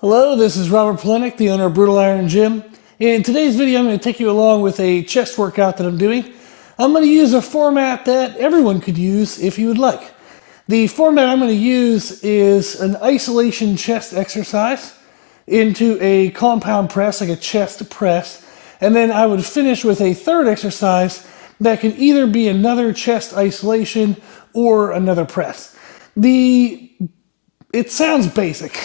Hello, this is Robert Polenick, the owner of Brutal Iron Gym. In today's video, I'm going to take you along with a chest workout that I'm doing. I'm going to use a format that everyone could use if you would like. The format I'm going to use is an isolation chest exercise into a compound press, like a chest press. And then I would finish with a third exercise that can either be another chest isolation or another press. It sounds basic,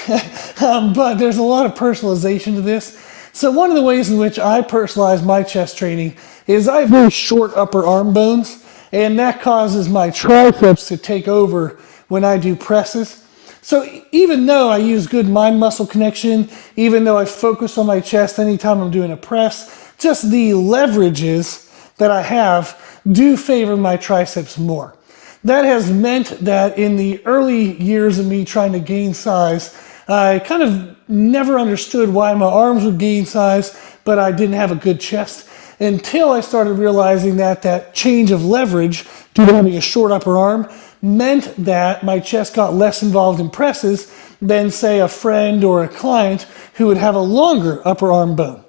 but there's a lot of personalization to this. So one of the ways in which I personalize my chest training is I have very short upper arm bones, and that causes my triceps to take over when I do presses. So even though I use good mind-muscle connection, even though I focus on my chest anytime I'm doing a press, just the leverages that I have do favor my triceps more. That has meant that in the early years of me trying to gain size, I kind of never understood why my arms would gain size, but I didn't have a good chest until I started realizing that that change of leverage due to having a short upper arm meant that my chest got less involved in presses than, say, a friend or a client who would have a longer upper arm bone.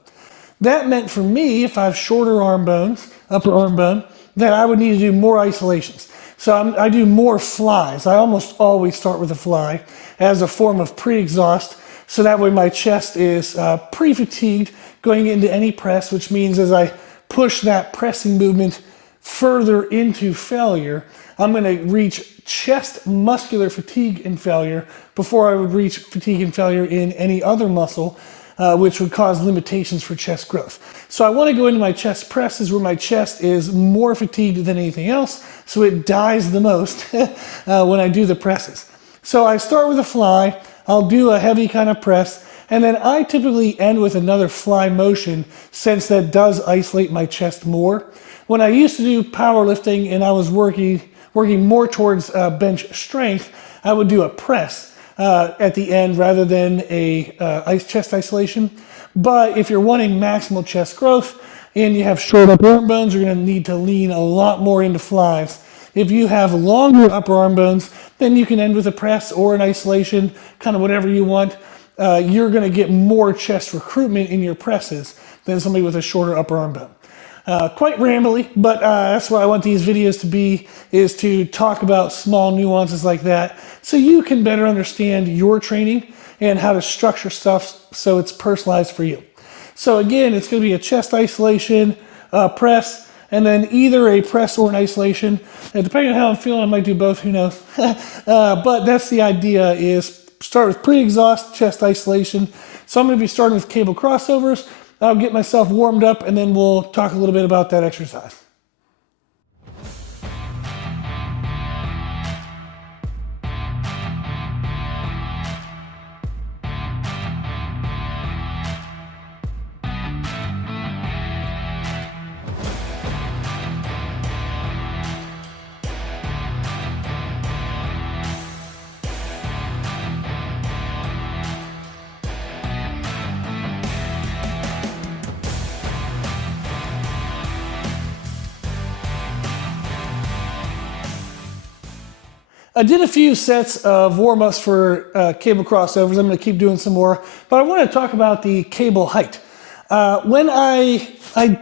That meant for me, if I have shorter arm bones, upper arm bone, that I would need to do more isolations. So I do more flies. I almost always start with a fly as a form of pre-exhaust, so that way my chest is pre-fatigued going into any press, which means as I push that pressing movement further into failure, I'm going to reach chest muscular fatigue and failure before I would reach fatigue and failure in any other muscle, which would cause limitations for chest growth. So I want to go into my chest presses where my chest is more fatigued than anything else, so it dies the most when I do the presses. So I start with a fly, I'll do a heavy kind of press, and then I typically end with another fly motion, since that does isolate my chest more. When I used to do powerlifting and I was working more towards bench strength, I would do a press at the end rather than a chest isolation. But if you're wanting maximal chest growth and you have short upper arm bones, you're going to need to lean a lot more into flies. If you have longer upper arm bones, then you can end with a press or an isolation, kind of whatever you want. You're going to get more chest recruitment in your presses than somebody with a shorter upper arm bone. Quite rambly, but that's what I want these videos to be, is to talk about small nuances like that so you can better understand your training and how to structure stuff so it's personalized for you. So again, it's going to be a chest isolation, press, and then either a press or an isolation. And depending on how I'm feeling, I might do both, who knows. But that's the idea, is start with pre-exhaust chest isolation. So I'm going to be starting with cable crossovers. I'll get myself warmed up and then we'll talk a little bit about that exercise. I did a few sets of warm-ups for cable crossovers. I'm going to keep doing some more, but I want to talk about the cable height. When I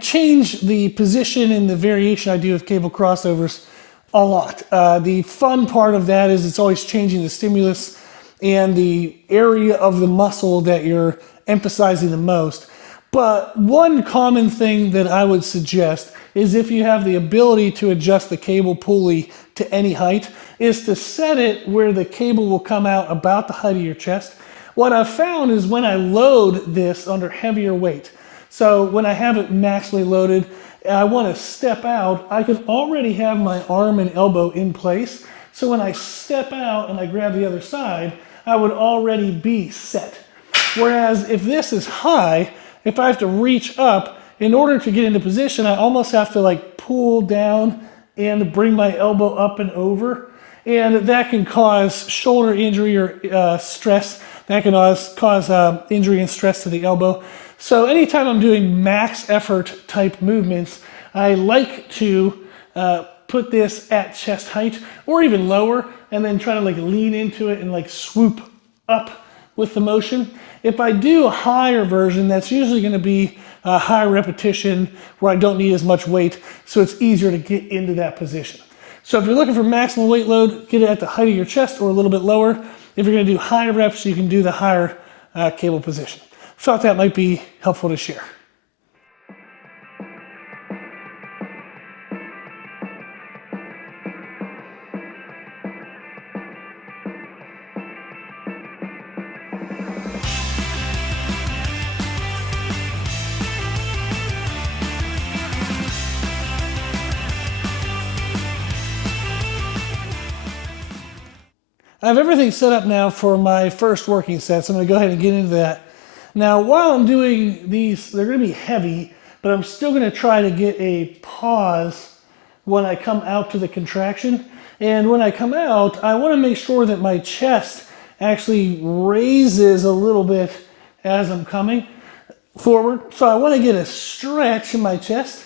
change the position and the variation I do with cable crossovers a lot. The fun part of that is it's always changing the stimulus and the area of the muscle that you're emphasizing the most. But one common thing that I would suggest is, if you have the ability to adjust the cable pulley to any height, is to set it where the cable will come out about the height of your chest. What I've found is when I load this under heavier weight, so when I have it maximally loaded, I want to step out, I can already have my arm and elbow in place. So when I step out and I grab the other side, I would already be set. Whereas if this is high, if I have to reach up, in order to get into position, I almost have to like pull down and bring my elbow up and over. And that can cause shoulder injury or stress. That can cause injury and stress to the elbow. So anytime I'm doing max effort type movements, I like to put this at chest height or even lower, and then try to like lean into it and like swoop up with the motion. If I do a higher version, that's usually going to be a higher repetition where I don't need as much weight, so it's easier to get into that position. So if you're looking for maximum weight load, get it at the height of your chest or a little bit lower. If you're going to do higher reps, you can do the higher cable position. Thought that might be helpful to share. I have everything set up now for my first working sets. I'm going to go ahead and get into that. Now, while I'm doing these, they're going to be heavy, but I'm still going to try to get a pause when I come out to the contraction. And when I come out, I want to make sure that my chest actually raises a little bit as I'm coming forward. So I want to get a stretch in my chest,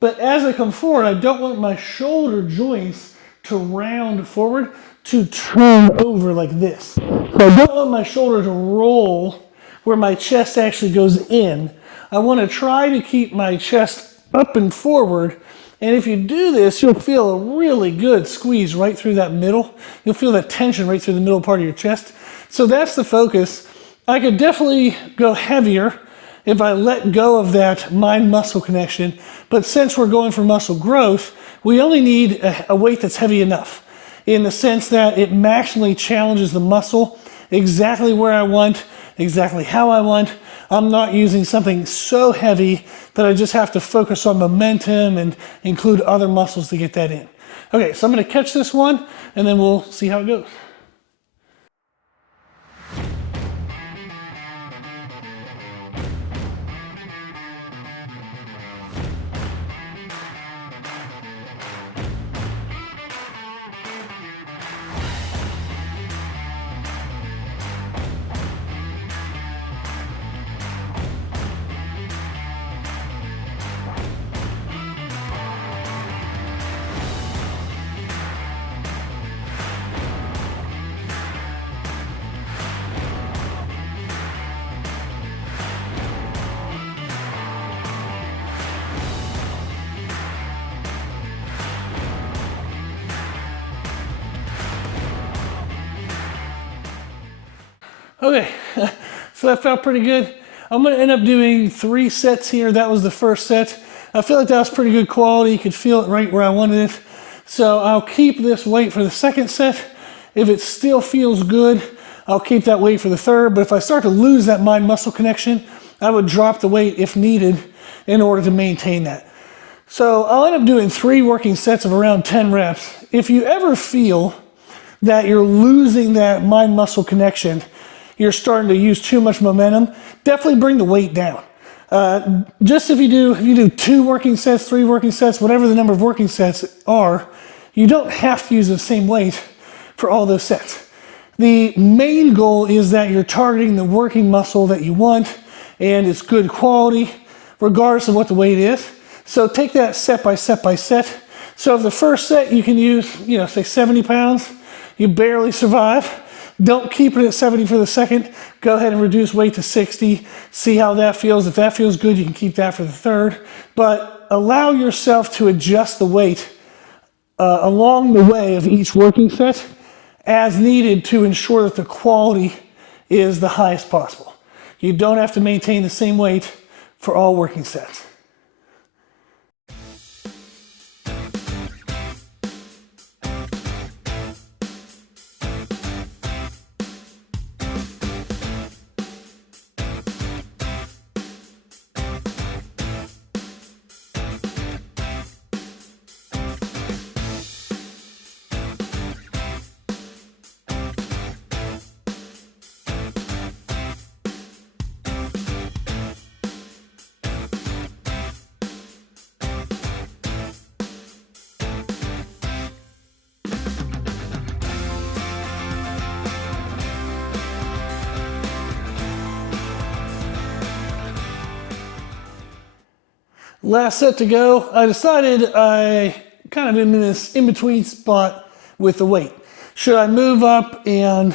but as I come forward, I don't want my shoulder joints to round forward to turn over like this. So I don't want my shoulder to roll where my chest actually goes in. I want to try to keep my chest up and forward. And if you do this, you'll feel a really good squeeze right through that middle. You'll feel that tension right through the middle part of your chest. So that's the focus. I could definitely go heavier if I let go of that mind-muscle connection. But since we're going for muscle growth, we only need a weight that's heavy enough, in the sense that it maximally challenges the muscle exactly where I want, exactly how I want. I'm not using something so heavy that I just have to focus on momentum and include other muscles to get that in. Okay, so I'm going to catch this one and then we'll see how it goes. Okay, so that felt pretty good. I'm going to end up doing 3 sets here. That was the first set. I feel like that was pretty good quality. You could feel it right where I wanted it. So I'll keep this weight for the second set. If it still feels good, I'll keep that weight for the third. But if I start to lose that mind-muscle connection, I would drop the weight if needed in order to maintain that. So I'll end up doing 3 working sets of around 10 reps. If you ever feel that you're losing that mind-muscle connection, you're starting to use too much momentum, definitely bring the weight down. Just if you do 2 working sets, 3 working sets, whatever the number of working sets are, you don't have to use the same weight for all those sets. The main goal is that you're targeting the working muscle that you want, and it's good quality, regardless of what the weight is. So take that set by set by set. So if the first set you can use, say 70 pounds, you barely survive. Don't keep it at 70 for the second. Go ahead and reduce weight to 60. See how that feels. If that feels good, you can keep that for the third. But allow yourself to adjust the weight along the way of each working set as needed to ensure that the quality is the highest possible. You don't have to maintain the same weight for all working sets. Last set to go. I decided I kind of am in this in-between spot with the weight. Should I move up and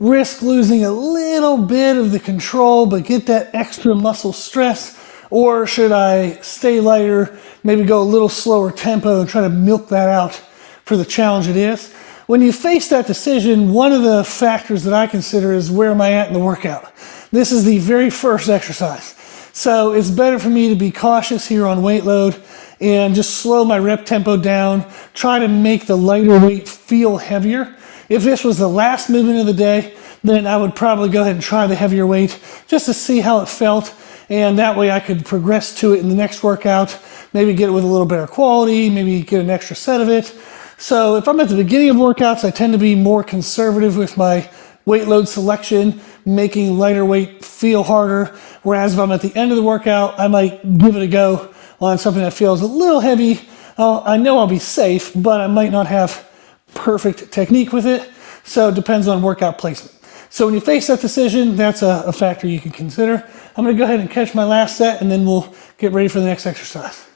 risk losing a little bit of the control but get that extra muscle stress? Or should I stay lighter, maybe go a little slower tempo and try to milk that out for the challenge it is? When you face that decision, one of the factors that I consider is where am I at in the workout? This is the very first exercise. So it's better for me to be cautious here on weight load and just slow my rep tempo down, try to make the lighter weight feel heavier. If this was the last movement of the day, then I would probably go ahead and try the heavier weight just to see how it felt. And that way I could progress to it in the next workout, maybe get it with a little better quality, maybe get an extra set of it. So if I'm at the beginning of workouts, I tend to be more conservative with my weight load selection, making lighter weight feel harder. Whereas if I'm at the end of the workout, I might give it a go on something that feels a little heavy. I know I'll be safe, but I might not have perfect technique with it. So it depends on workout placement. So when you face that decision, that's a factor you can consider. I'm gonna go ahead and catch my last set and then we'll get ready for the next exercise.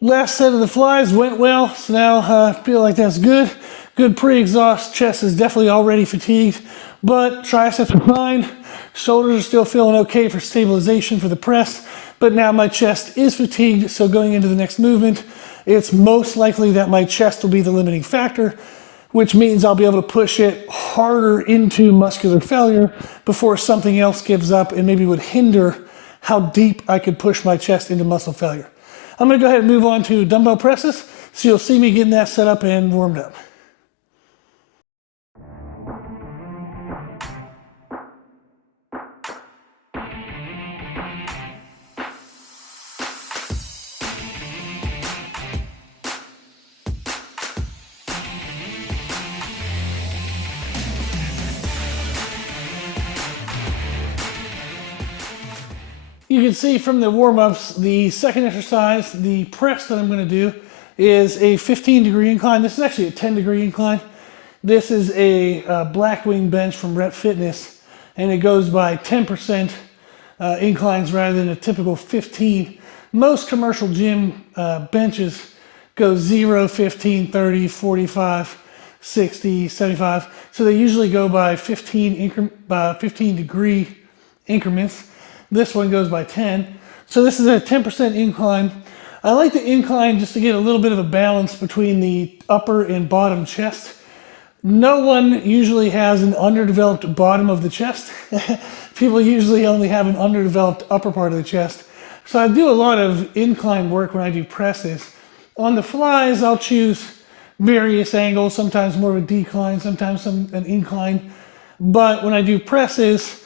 Last set of the flies went well, so now I feel like that's good. Good pre-exhaust. Chest is definitely already fatigued, but triceps are fine. Shoulders are still feeling okay for stabilization for the press, but now my chest is fatigued, so going into the next movement, it's most likely that my chest will be the limiting factor, which means I'll be able to push it harder into muscular failure before something else gives up and maybe would hinder how deep I could push my chest into muscle failure. I'm gonna go ahead and move on to dumbbell presses, so you'll see me getting that set up and warmed up. You can see from the warm-ups, the second exercise, the press that I'm going to do is a 15-degree incline. This is actually a 10-degree incline. This is a black wing bench from Rep Fitness, and it goes by 10% inclines rather than a typical 15. Most commercial gym benches go 0, 15, 30, 45, 60, 75. So they usually go by 15-degree increments. This one goes by 10. So this is a 10% incline. I like the incline just to get a little bit of a balance between the upper and bottom chest. No one usually has an underdeveloped bottom of the chest. People usually only have an underdeveloped upper part of the chest. So I do a lot of incline work when I do presses. On the flies, I'll choose various angles, sometimes more of a decline, sometimes an incline. But when I do presses,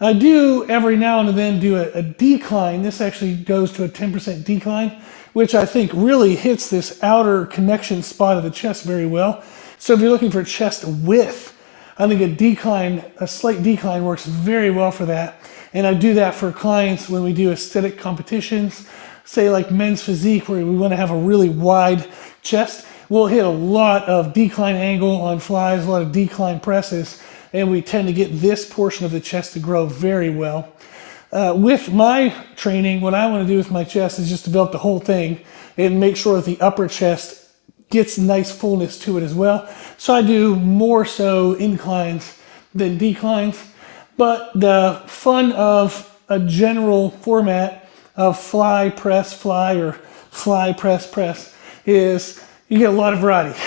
I do every now and then do a decline. This actually goes to a 10% decline, which I think really hits this outer connection spot of the chest very well. So if you're looking for chest width, I think a slight decline works very well for that. And I do that for clients when we do aesthetic competitions, say like men's physique, where we want to have a really wide chest. We'll hit a lot of decline angle on flies, a lot of decline presses, and we tend to get this portion of the chest to grow very well. With my training, what I want to do with my chest is just develop the whole thing and make sure that the upper chest gets nice fullness to it as well. So I do more so inclines than declines, but the fun of a general format of fly, press, fly, or fly, press, press is you get a lot of variety.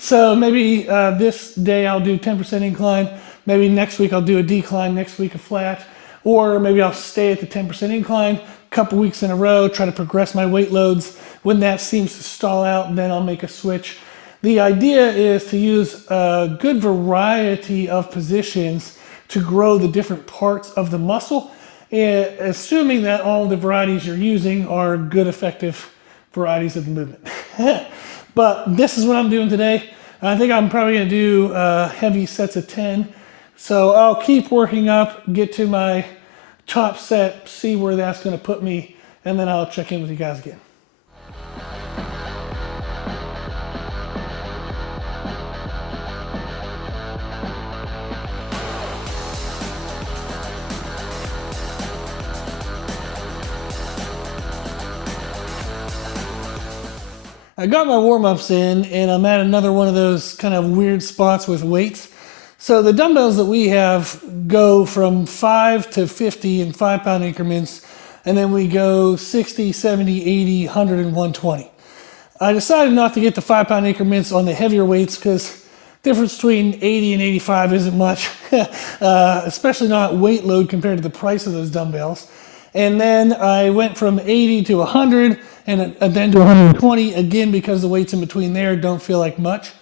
So maybe this day I'll do 10% incline, maybe next week I'll do a decline, next week a flat, or maybe I'll stay at the 10% incline, a couple weeks in a row, try to progress my weight loads. When that seems to stall out, then I'll make a switch. The idea is to use a good variety of positions to grow the different parts of the muscle, assuming that all the varieties you're using are good, effective varieties of the movement. But this is what I'm doing today. I think I'm probably going to do heavy sets of 10. So I'll keep working up, get to my top set, see where that's going to put me, and then I'll check in with you guys again. I got my warm-ups in, and I'm at another one of those kind of weird spots with weights. So the dumbbells that we have go from 5 to 50 in 5-pound increments, and then we go 60, 70, 80, 100, and 120. I decided not to get the 5-pound increments on the heavier weights because the difference between 80 and 85 isn't much, especially not weight load compared to the price of those dumbbells. And then I went from 80 to 100 and then to 120, again, because the weights in between there don't feel like much.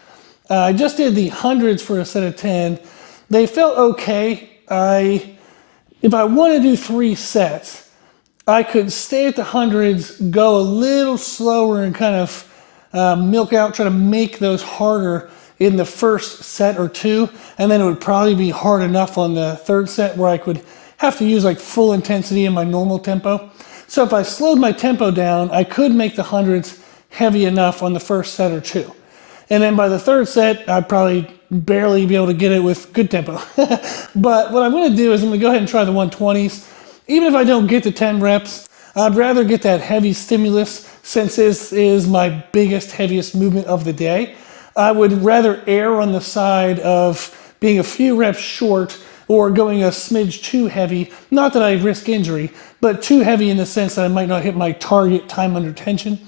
I just did the hundreds for a set of 10. They felt okay. If I want to do 3 sets, I could stay at the hundreds, go a little slower and kind of milk out, try to make those harder in the first set or 2. And then it would probably be hard enough on the 3rd set where I could have to use like full intensity in my normal tempo. So if I slowed my tempo down, I could make the hundreds heavy enough on the first set or 2. And then by the 3rd set, I'd probably barely be able to get it with good tempo. But what I'm going to do is I'm going to go ahead and try the 120s. Even if I don't get the 10 reps, I'd rather get that heavy stimulus since this is my biggest, heaviest movement of the day. I would rather err on the side of being a few reps short or going a smidge too heavy. Not that I risk injury, but too heavy in the sense that I might not hit my target time under tension.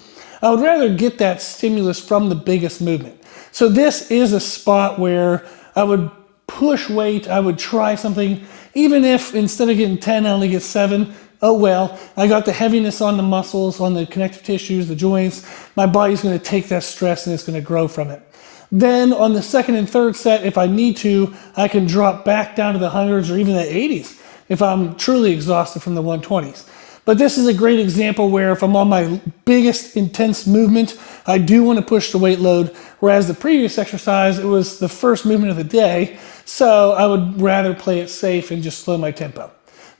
I would rather get that stimulus from the biggest movement. So this is a spot where I would push weight, I would try something, even if instead of getting 10, I only get 7, oh well, I got the heaviness on the muscles, on the connective tissues, the joints, my body's gonna take that stress and it's gonna grow from it. Then on the 2nd and 3rd set, if I need to, I can drop back down to the hundreds or even the 80s if I'm truly exhausted from the 120s. But this is a great example where if I'm on my biggest intense movement, I do want to push the weight load, whereas the previous exercise, it was the first movement of the day, so I would rather play it safe and just slow my tempo.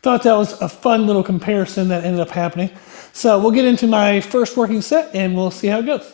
Thought that was a fun little comparison that ended up happening. So we'll get into my first working set and we'll see how it goes.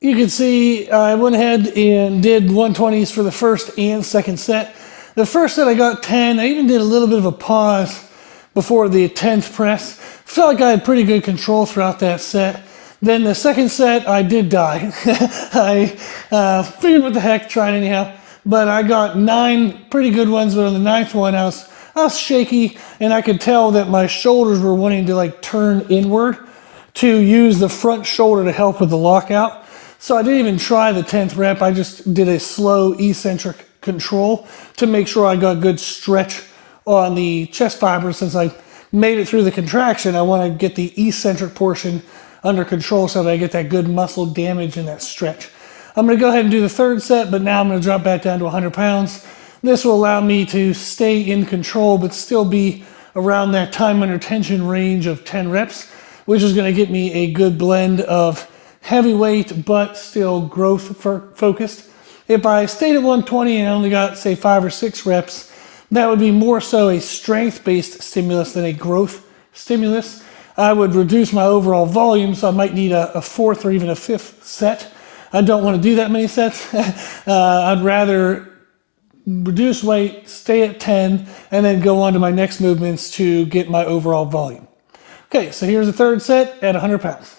You can see I went ahead and did 120s for the first and second set. The first set I got 10. I even did a little bit of a pause before the 10th press. Felt like I had pretty good control throughout that set. Then the second set, I did die. I figured what the heck, tried anyhow. But I got 9 pretty good ones, but on the 9th one I was shaky, and I could tell that my shoulders were wanting to like turn inward to use the front shoulder to help with the lockout. So I didn't even try the 10th rep. I just did a slow eccentric control to make sure I got good stretch on the chest fibers. Since I made it through the contraction, I want to get the eccentric portion under control so that I get that good muscle damage and that stretch. I'm going to go ahead and do the 3rd set, but now I'm going to drop back down to 100 pounds. This will allow me to stay in control but still be around that time under tension range of 10 reps, which is going to get me a good blend of heavy weight but still growth focused. If I stayed at 120 and only got, say, 5 or 6 reps, that would be more so a strength-based stimulus than a growth stimulus. I would reduce my overall volume, so I might need a fourth or even a fifth set. I don't want to do that many sets. I'd rather reduce weight, stay at 10, and then go on to my next movements to get my overall volume. Okay, so here's the third set at 100 pounds.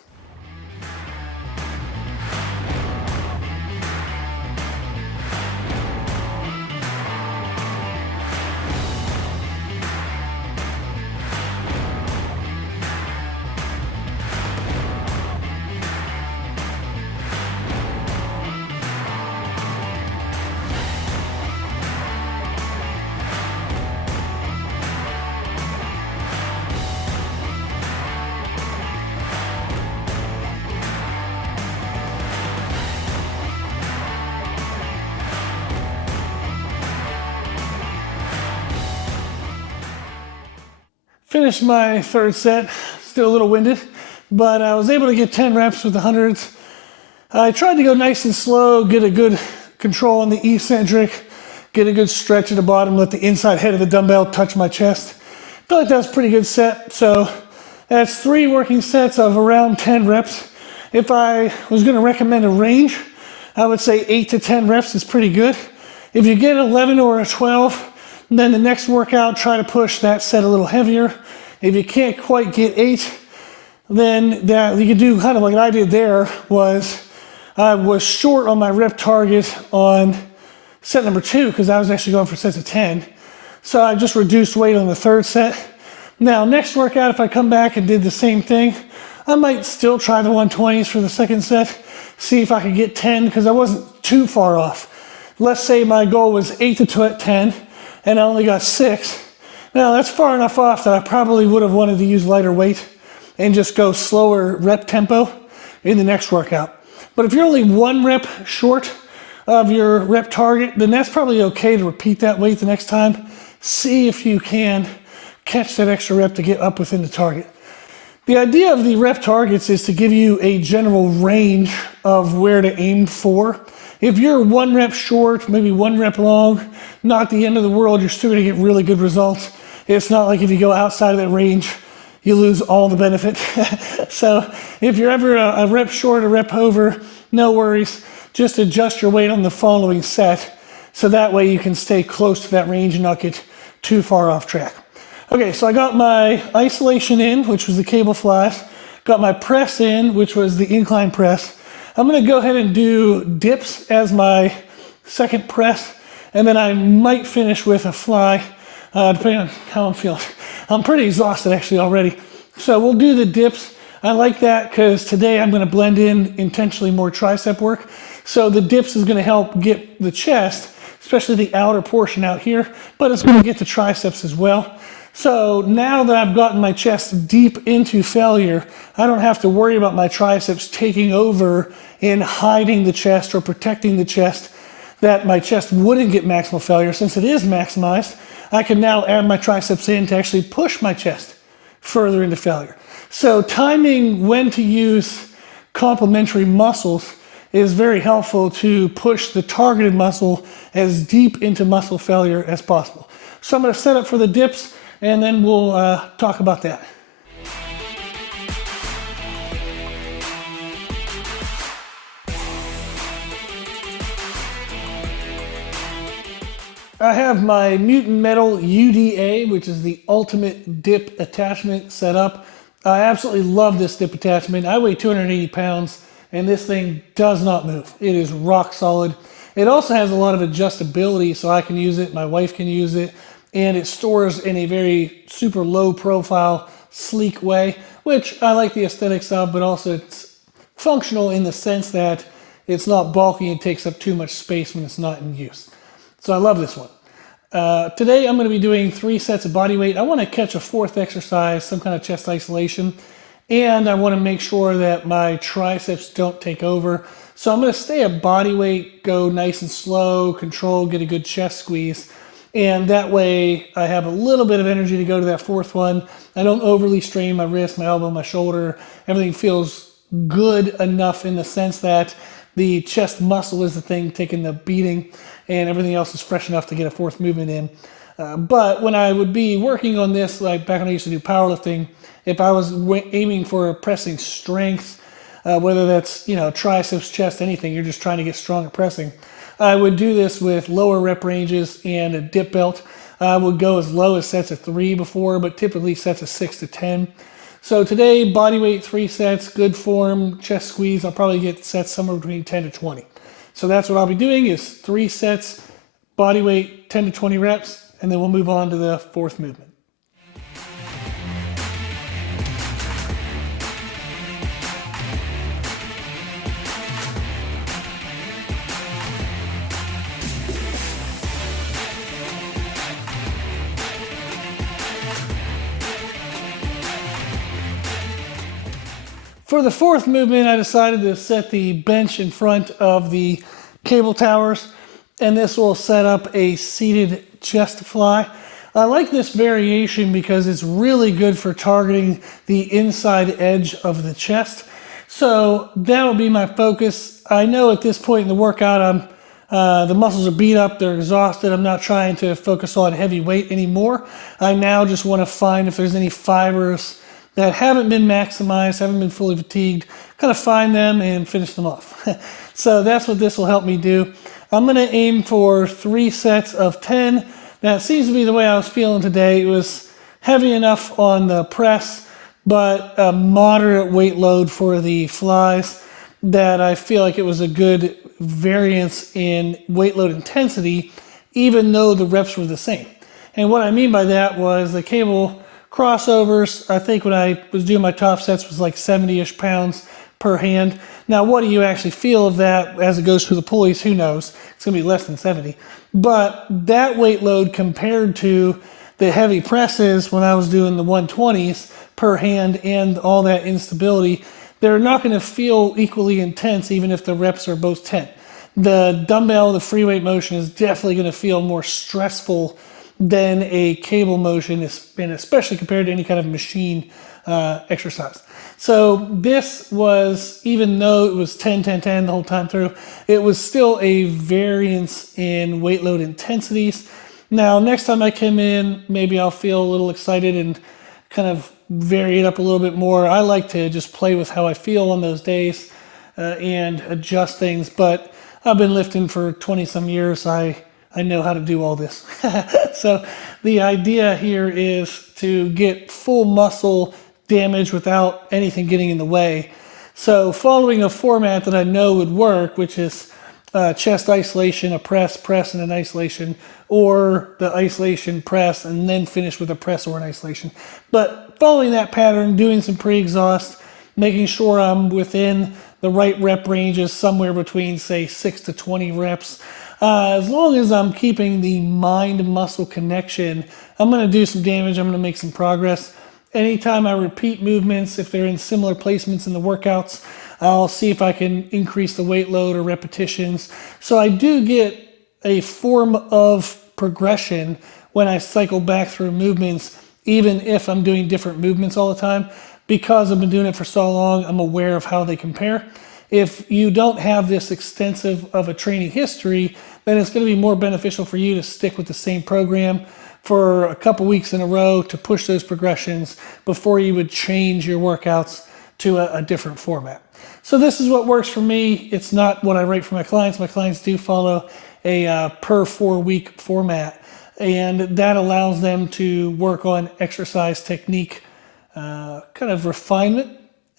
Finished my third set, still a little winded, but I was able to get 10 reps with the hundreds. I tried to go nice and slow, get a good control on the eccentric, get a good stretch at the bottom, let the inside head of the dumbbell touch my chest. I feel like that was a pretty good set, so that's 3 working sets of around 10 reps. If I was going to recommend a range, I would say 8 to 10 reps is pretty good. If you get 11 or a 12, then the next workout, try to push that set a little heavier. If you can't quite get 8, then you can do kind of like I did there, was I was short on my rep target on set number 2 because I was actually going for sets of 10. So I just reduced weight on the third set. Now, next workout, if I come back and did the same thing, I might still try the 120s for the second set, see if I could get 10 because I wasn't too far off. Let's say my goal was 8 to 10. And I only got 6. Now that's far enough off that I probably would have wanted to use lighter weight and just go slower rep tempo in the next workout. But if you're only 1 rep short of your rep target, then that's probably okay to repeat that weight the next time. See if you can catch that extra rep to get up within the target. The idea of the rep targets is to give you a general range of where to aim for. If you're 1 rep short, maybe 1 rep long, not the end of the world, you're still gonna get really good results. It's not like if you go outside of that range, you lose all the benefit. So if you're ever a rep short, a rep over, no worries. Just adjust your weight on the following set, so that way you can stay close to that range and not get too far off track. Okay, so I got my isolation in, which was the cable flies. Got my press in, which was the incline press. I'm gonna go ahead and do dips as my second press, and then I might finish with a fly, depending on how I'm feeling. I'm pretty exhausted actually already. So we'll do the dips. I like that because today I'm gonna blend in intentionally more tricep work. So the dips is gonna help get the chest, especially the outer portion out here, but it's gonna get the triceps as well. So now that I've gotten my chest deep into failure, I don't have to worry about my triceps taking over and hiding the chest or protecting the chest, that my chest wouldn't get maximal failure. Since it is maximized, I can now add my triceps in to actually push my chest further into failure. So timing when to use complementary muscles is very helpful to push the targeted muscle as deep into muscle failure as possible. So I'm going to set up for the dips, and then we'll talk about that. I have my Mutant Metal UDA, which is the ultimate dip attachment set up. I absolutely love this dip attachment. I weigh 280 pounds, and this thing does not move. It is rock solid. It also has a lot of adjustability, so I can use it, my wife can use it, and it stores in a very super low profile, sleek way, which I like the aesthetics of, but also it's functional in the sense that it's not bulky and takes up too much space when it's not in use. So I love this one. Today I'm going to be doing 3 sets of body weight. I want to catch a 4th exercise, some kind of chest isolation, and I want to make sure that my triceps don't take over. So I'm going to stay at body weight, go nice and slow, control, get a good chest squeeze. And that way I have a little bit of energy to go to that fourth one. I don't overly strain my wrist, my elbow, my shoulder. Everything feels good enough in the sense that the chest muscle is the thing taking the beating, and everything else is fresh enough to get a fourth movement in. But when I would be working on this, like back when I used to do powerlifting, if I was aiming for pressing strength, whether that's, triceps, chest, anything, you're just trying to get strong at pressing, I would do this with lower rep ranges and a dip belt. I would go as low as sets of 3 before, but typically sets of 6 to 10. So today, body weight 3 sets, good form, chest squeeze. I'll probably get sets somewhere between 10 to 20. So that's what I'll be doing is 3 sets, body weight 10 to 20 reps, and then we'll move on to the fourth movement. For the fourth movement, I decided to set the bench in front of the cable towers, and this will set up a seated chest fly. I like this variation because it's really good for targeting the inside edge of the chest. So that'll be my focus. I know at this point in the workout, the muscles are beat up, they're exhausted. I'm not trying to focus on heavy weight anymore. I now just want to find if there's any fibers that haven't been maximized, haven't been fully fatigued, kind of find them and finish them off. So that's what this will help me do. I'm going to aim for 3 sets of 10. That seems to be the way I was feeling today. It was heavy enough on the press, but a moderate weight load for the flies, that I feel like it was a good variance in weight load intensity, even though the reps were the same. And what I mean by that was the cable crossovers, I think when I was doing my top sets was like 70-ish pounds per hand. Now, what do you actually feel of that as it goes through the pulleys? Who knows? It's going to be less than 70. But that weight load compared to the heavy presses when I was doing the 120s per hand and all that instability, they're not going to feel equally intense even if the reps are both 10. The dumbbell, the free weight motion is definitely going to feel more stressful than a cable motion, and especially compared to any kind of machine exercise. So this was, even though it was 10, 10, 10 the whole time through, it was still a variance in weight load intensities. Now, next time I come in, maybe I'll feel a little excited and kind of vary it up a little bit more. I like to just play with how I feel on those days and adjust things, but I've been lifting for 20 some years. I know how to do all this. So the idea here is to get full muscle damage without anything getting in the way. So following a format that I know would work, which is chest isolation, a press, press, and an isolation, or the isolation, press, and then finish with a press or an isolation. But following that pattern, doing some pre-exhaust, making sure I'm within the right rep ranges, somewhere between, say, 6 to 20 reps. As long as I'm keeping the mind-muscle connection, I'm going to do some damage. I'm going to make some progress. Anytime I repeat movements, if they're in similar placements in the workouts, I'll see if I can increase the weight load or repetitions. So I do get a form of progression when I cycle back through movements, even if I'm doing different movements all the time. Because I've been doing it for so long, I'm aware of how they compare. If you don't have this extensive of a training history, then it's going to be more beneficial for you to stick with the same program for a couple weeks in a row to push those progressions before you would change your workouts to a different format. So this is what works for me. It's not what I write for my clients. My clients do follow a per 4-week format, and that allows them to work on exercise technique, kind of refinement,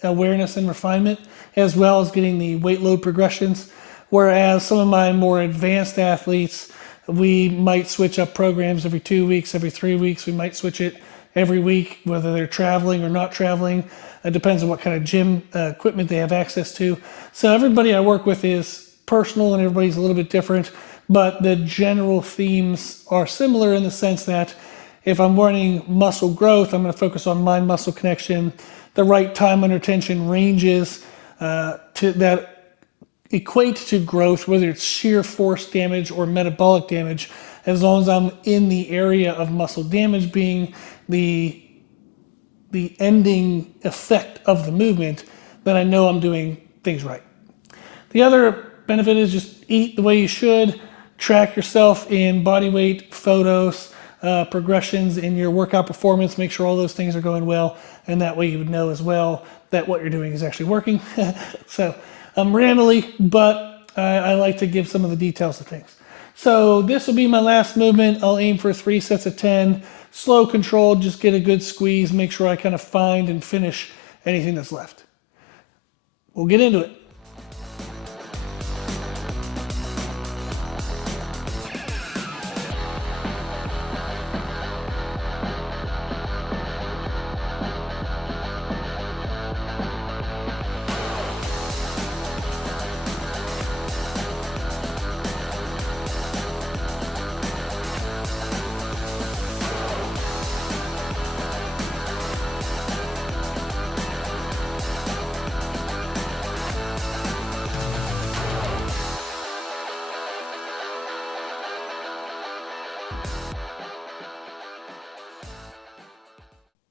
awareness and refinement, as well as getting the weight load progressions. Whereas some of my more advanced athletes, we might switch up programs every 2 weeks, every 3 weeks. We might switch it every week, whether they're traveling or not traveling. It depends on what kind of gym equipment they have access to. So everybody I work with is personal and everybody's a little bit different, but the general themes are similar in the sense that if I'm running muscle growth, I'm going to focus on mind-muscle connection, the right time under tension ranges that equate to growth, whether it's shear force damage or metabolic damage, as long as I'm in the area of muscle damage being the ending effect of the movement, then I know I'm doing things right. The other benefit is just eat the way you should, track yourself in body weight, photos, progressions in your workout performance, make sure all those things are going well, and that way you would know as well that what you're doing is actually working. So I'm rambly, but I like to give some of the details of things. So this will be my last movement. I'll aim for 3 sets of 10, slow controlled, just get a good squeeze, make sure I kind of find and finish anything that's left. We'll get into it.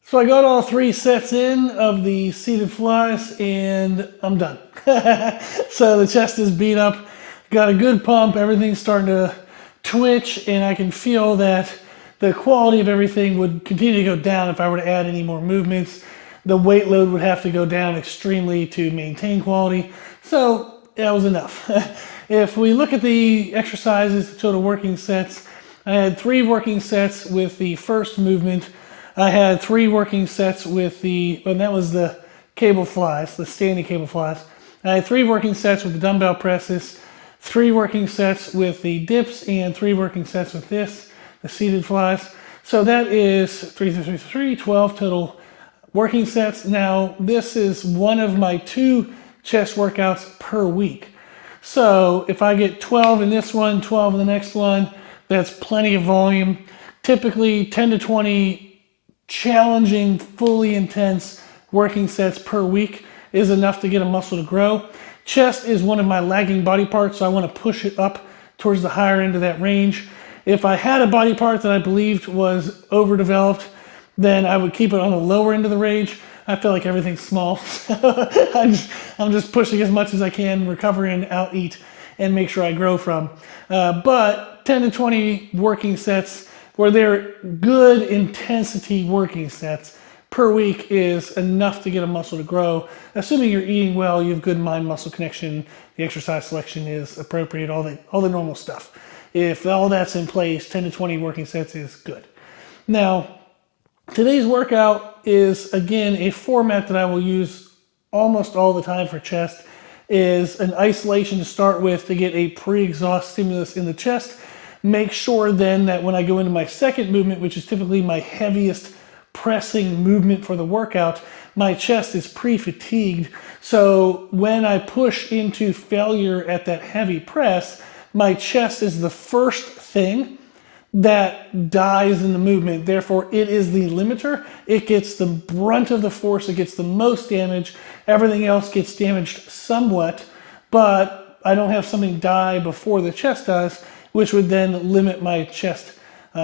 So I got all 3 sets in of the seated flies and I'm done. So the chest is beat up, got a good pump, everything's starting to twitch, and I can feel that the quality of everything would continue to go down if I were to add any more movements. The weight load would have to go down extremely to maintain quality. So that was enough. If we look at the exercises, the total working sets, I had 3 working sets with the first movement. I had 3 working sets with and that was the cable flies, the standing cable flies. I had 3 working sets with the dumbbell presses, 3 working sets with the dips, and 3 working sets with this, the seated flies. So that is 12 total working sets. Now, this is one of my 2 chest workouts per week. So if I get 12 in this one, 12 in the next one, that's plenty of volume. Typically 10 to 20 challenging, fully intense working sets per week is enough to get a muscle to grow. Chest is one of my lagging body parts, so I want to push it up towards the higher end of that range. If I had a body part that I believed was overdeveloped, then I would keep it on the lower end of the range. I feel like everything's small. I'm just pushing as much as I can, recover and out eat, and make sure I grow from. But 10 to 20 working sets where they're good intensity working sets per week is enough to get a muscle to grow. Assuming you're eating well, you have good mind-muscle connection, the exercise selection is appropriate, all the normal stuff. If all that's in place, 10 to 20 working sets is good. Now, today's workout is, again, a format that I will use almost all the time for chest, is an isolation to start with to get a pre-exhaust stimulus in the chest. Make sure then that when I go into my second movement, which is typically my heaviest pressing movement for the workout, my chest is pre-fatigued. So when I push into failure at that heavy press, my chest is the first thing that dies in the movement. Therefore, it is the limiter. It gets the brunt of the force. It gets the most damage. Everything else gets damaged somewhat, but I don't have something die before the chest does, which would then limit my chest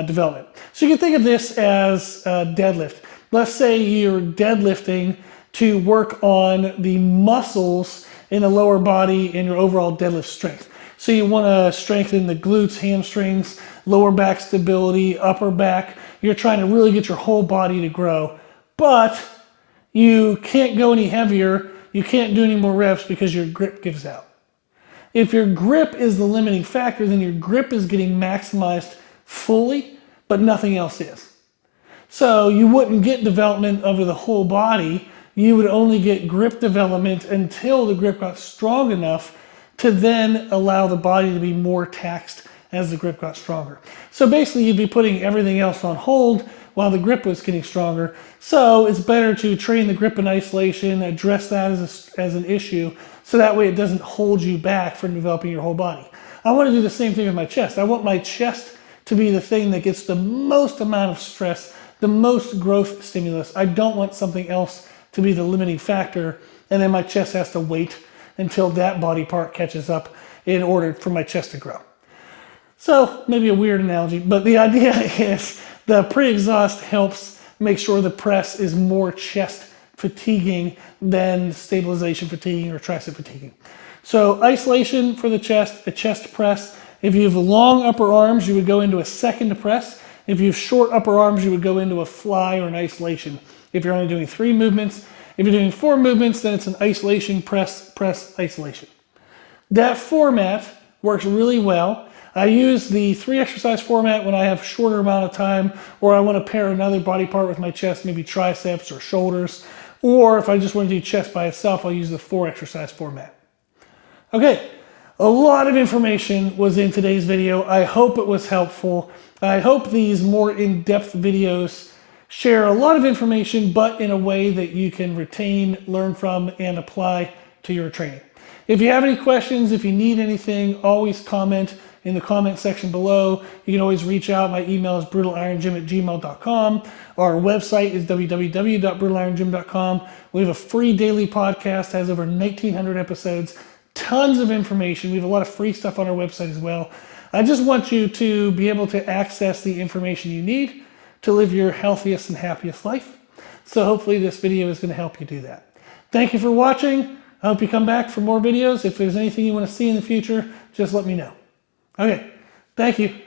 development. So you can think of this as deadlift. Let's say you're deadlifting to work on the muscles in the lower body and your overall deadlift strength. So you want to strengthen the glutes, hamstrings, lower back stability, upper back. You're trying to really get your whole body to grow. But you can't go any heavier. You can't do any more reps because your grip gives out. If your grip is the limiting factor, then your grip is getting maximized fully, but nothing else is. So you wouldn't get development over the whole body. You would only get grip development until the grip got strong enough to then allow the body to be more taxed as the grip got stronger. So basically you'd be putting everything else on hold while the grip was getting stronger. So it's better to train the grip in isolation, address that as an issue, so that way it doesn't hold you back from developing your whole body. I want to do the same thing with my chest. I want my chest to be the thing that gets the most amount of stress, the most growth stimulus. I don't want something else to be the limiting factor, and then my chest has to wait until that body part catches up in order for my chest to grow. So maybe a weird analogy, but the idea is the pre-exhaust helps make sure the press is more chest fatiguing than stabilization fatiguing or tricep fatiguing. So isolation for the chest, a chest press. If you have long upper arms, you would go into a second press. If you have short upper arms, you would go into a fly or an isolation. If you're only doing 3 movements, if you're doing 4 movements, then it's an isolation, press, press, isolation. That format works really well. I use the 3 exercise format when I have shorter amount of time, or I want to pair another body part with my chest, maybe triceps or shoulders, or if I just want to do chest by itself, I'll use the 4 exercise format. Okay, a lot of information was in today's video. I hope it was helpful. I hope these more in-depth videos share a lot of information, but in a way that you can retain, learn from, and apply to your training. If you have any questions, if you need anything, always comment in the comment section below. You can always reach out. My email is brutalirongym@gmail.com. Our website is www.brutalirongym.com. We have a free daily podcast, has over 1,900 episodes, tons of information. We have a lot of free stuff on our website as well. I just want you to be able to access the information you need to live your healthiest and happiest life. So hopefully this video is going to help you do that. Thank you for watching. I hope you come back for more videos. If there's anything you want to see in the future, just let me know. Okay, thank you.